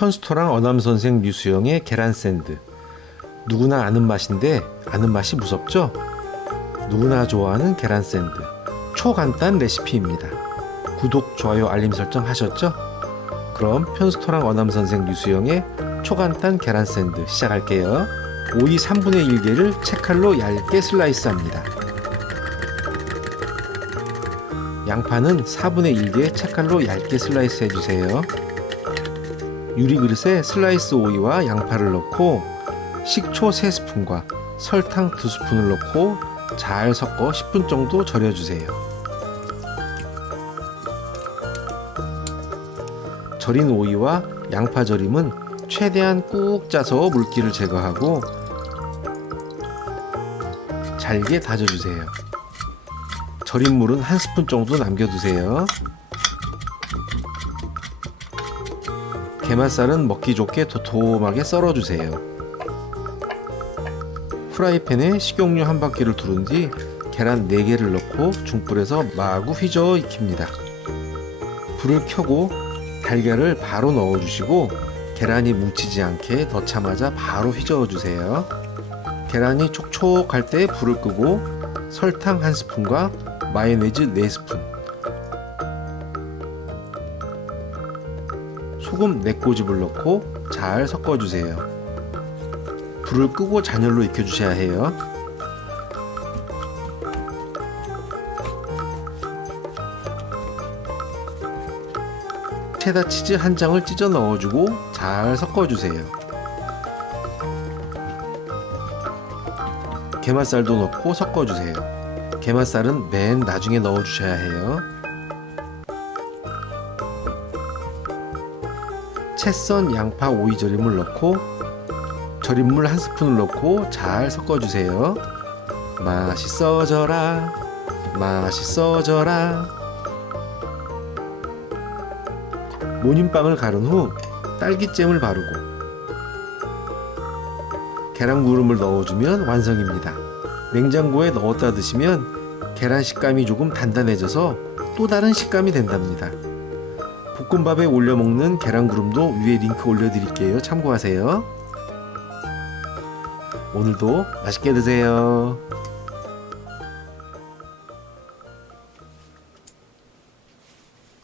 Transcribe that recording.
편스토랑 어남선생 류수영의 계란 샌드. 누구나 아는 맛인데 아는 맛이 무섭죠? 누구나 좋아하는 계란 샌드. 초간단 레시피입니다. 구독, 좋아요, 알림 설정 하셨죠? 그럼 편스토랑 어남선생 류수영의 초간단 계란 샌드 시작할게요. 오이 3분의 1개를 채칼로 얇게 슬라이스합니다. 양파는 4분의 1개 채칼로 얇게 슬라이스 해주세요. 유리그릇에 슬라이스 오이와 양파를 넣고 식초 3스푼과 설탕 2스푼을 넣고 잘 섞어 10분 정도 절여주세요. 절인 오이와 양파 절임은 최대한 꾹 짜서 물기를 제거하고 잘게 다져주세요. 절인 물은 1스푼 정도 남겨두세요. 게맛살은 먹기 좋게 도톰하게 썰어주세요. 프라이팬에 식용유 한 바퀴를 두른 뒤 계란 4개를 넣고 중불에서 마구 휘저어 익힙니다. 불을 켜고 달걀을 바로 넣어주시고 계란이 뭉치지 않게 넣자마자 바로 휘저어주세요. 계란이 촉촉할 때 불을 끄고 설탕 1스푼과 마요네즈 4스푼, 소금 4꼬집을 넣고 잘 섞어주세요. 불을 끄고 잔열로 익혀주셔야 해요. 체다 치즈 한 장을 찢어 넣어주고 잘 섞어주세요. 게맛살도 넣고 섞어주세요. 게맛살은 맨 나중에 넣어주셔야 해요. 채 썬 양파 오이 절임을 넣고 절임물 1스푼을 넣고 잘 섞어주세요. 맛있어져라, 맛있어져라. 모닝빵을 갈은 후 딸기잼을 바르고 계란구름을 넣어주면 완성입니다. 냉장고에 넣었다 드시면 계란 식감이 조금 단단해져서 또 다른 식감이 된답니다. 볶음밥에 올려 먹는 계란구름도 위에 링크 올려드릴게요. 참고하세요. 오늘도 맛있게 드세요.